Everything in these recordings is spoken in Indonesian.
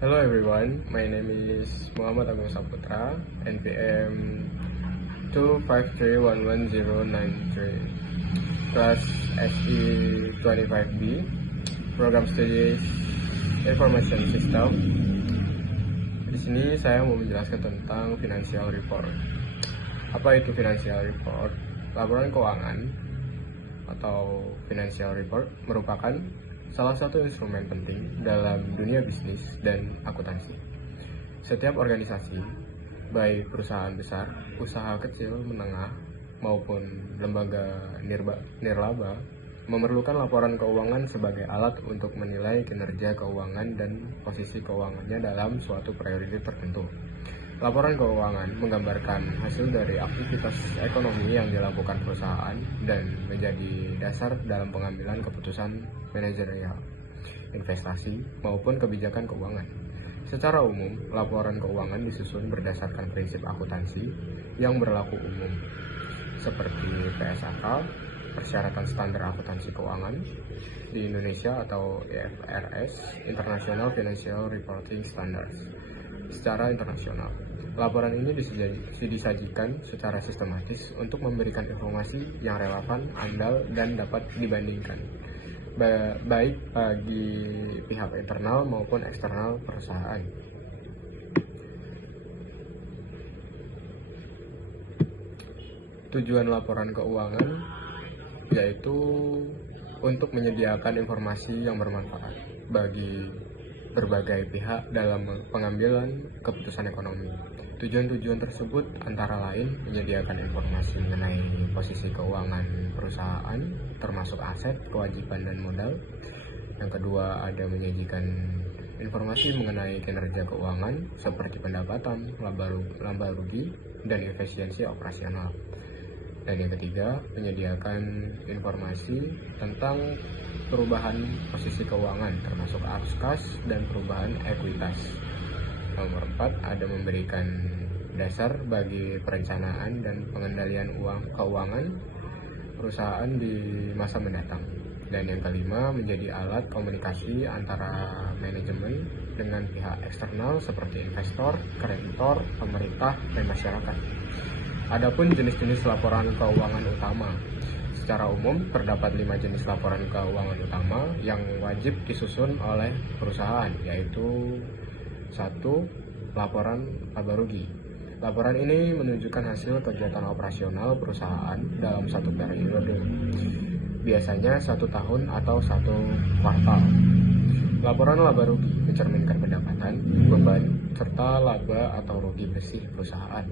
Hello everyone, my name is Muhammad Agung Saputra, NPM 253110993, class SE25B, Program Studies Information System. Di sini saya mau menjelaskan tentang Financial Report. Apa itu Financial Report? Laporan keuangan atau Financial Report merupakan salah satu instrumen penting dalam dunia bisnis dan akuntansi. Setiap organisasi, baik perusahaan besar, usaha kecil, menengah, maupun lembaga nirlaba, memerlukan laporan keuangan sebagai alat untuk menilai kinerja keuangan dan posisi keuangannya dalam suatu prioritas tertentu. Laporan keuangan menggambarkan hasil dari aktivitas ekonomi yang dilakukan perusahaan dan menjadi dasar dalam pengambilan keputusan manajerial, investasi, maupun kebijakan keuangan. Secara umum, laporan keuangan disusun berdasarkan prinsip akuntansi yang berlaku umum, seperti PSAK, Persyaratan Standar Akuntansi Keuangan di Indonesia atau IFRS, International Financial Reporting Standards. Secara internasional, laporan ini disajikan secara sistematis untuk memberikan informasi yang relevan, andal, dan dapat dibandingkan, baik bagi pihak internal maupun eksternal perusahaan. Tujuan laporan keuangan yaitu untuk menyediakan informasi yang bermanfaat bagi berbagai pihak dalam pengambilan keputusan ekonomi. Tujuan-tujuan tersebut antara lain menyediakan informasi mengenai posisi keuangan perusahaan, termasuk aset, kewajiban, dan modal. Yang kedua, ada menyajikan informasi mengenai kinerja keuangan seperti pendapatan, laba rugi, dan efisiensi operasional. Dan yang ketiga, menyediakan informasi tentang perubahan posisi keuangan termasuk arus kas dan perubahan ekuitas. Nomor 4, ada memberikan dasar bagi perencanaan dan pengendalian keuangan perusahaan di masa mendatang. Dan yang kelima, menjadi alat komunikasi antara manajemen dengan pihak eksternal seperti investor, kreditor, pemerintah, dan masyarakat. Adapun jenis-jenis laporan keuangan utama. Secara umum, terdapat 5 jenis laporan keuangan utama yang wajib disusun oleh perusahaan, yaitu 1. Laporan laba rugi. Laporan ini menunjukkan hasil kegiatan operasional perusahaan dalam satu periode, biasanya 1 tahun atau 1 kuartal. Laporan laba rugi mencerminkan pendapatan, beban, serta laba atau rugi bersih perusahaan.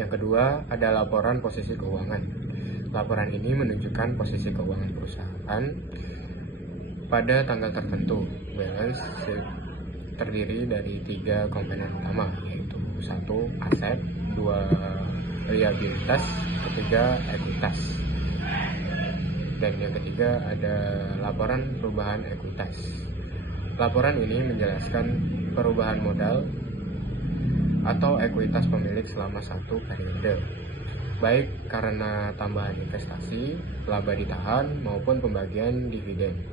Yang kedua, ada laporan posisi keuangan. Laporan ini menunjukkan posisi keuangan perusahaan pada tanggal tertentu. Balance sheet terdiri dari 3 komponen utama, yaitu 1. Aset, 2. Liabilitas, 3. Ekuitas. Dan yang ketiga ada laporan perubahan ekuitas. Laporan ini menjelaskan perubahan modal atau ekuitas pemilik selama 1 periode, baik karena tambahan investasi, laba ditahan, maupun pembagian dividen.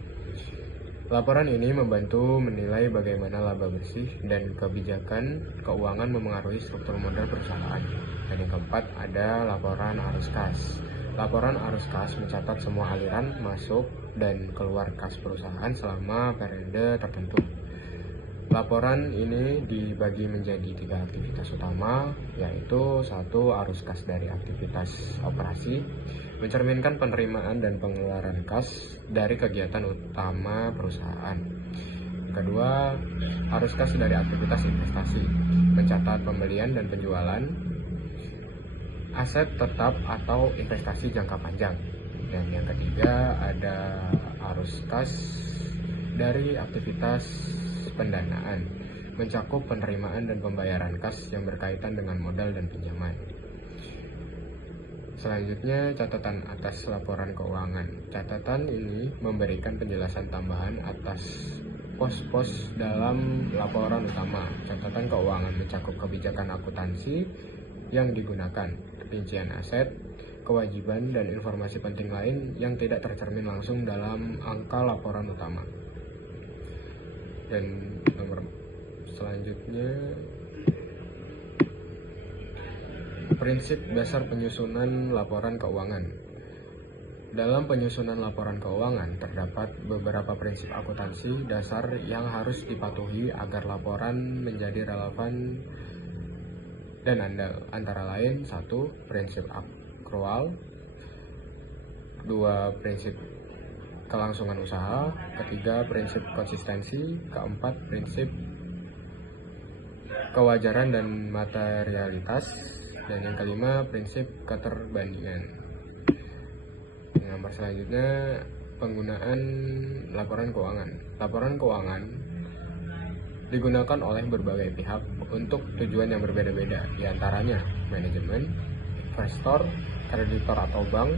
Laporan ini membantu menilai bagaimana laba bersih dan kebijakan keuangan memengaruhi struktur modal perusahaan. Dan yang keempat, ada laporan arus kas. Laporan arus kas mencatat semua aliran masuk dan keluar kas perusahaan selama periode tertentu. Laporan ini dibagi menjadi 3 aktivitas utama, yaitu 1. Arus kas dari aktivitas operasi, mencerminkan penerimaan dan pengeluaran kas dari kegiatan utama perusahaan. Kedua, arus kas dari aktivitas investasi, mencatat pembelian dan penjualan aset tetap atau investasi jangka panjang. Dan yang ketiga, ada arus kas dari aktivitas pendanaan, mencakup penerimaan dan pembayaran kas yang berkaitan dengan modal dan pinjaman. Selanjutnya, catatan atas laporan keuangan. Catatan ini memberikan penjelasan tambahan atas pos-pos dalam laporan utama. Catatan keuangan mencakup kebijakan akuntansi yang digunakan, rincian aset, kewajiban, dan informasi penting lain yang tidak tercermin langsung dalam angka laporan utama. Dan Nomor selanjutnya, prinsip dasar penyusunan laporan keuangan. Dalam penyusunan laporan keuangan, terdapat beberapa prinsip akuntansi dasar yang harus dipatuhi agar laporan menjadi relevan dan andal. Antara lain, 1. Prinsip akrual, 2. Prinsip kelangsungan usaha, 3. Prinsip konsistensi, 4. Prinsip kewajaran dan materialitas, dan yang kelima, prinsip keterbandingan. Nomor selanjutnya, penggunaan laporan keuangan. Laporan keuangan digunakan oleh berbagai pihak untuk tujuan yang berbeda-beda, diantaranya manajemen, investor, kreditor atau bank,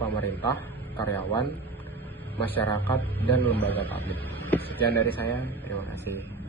pemerintah, karyawan, masyarakat, dan lembaga publik. Sekian dari saya, terima kasih.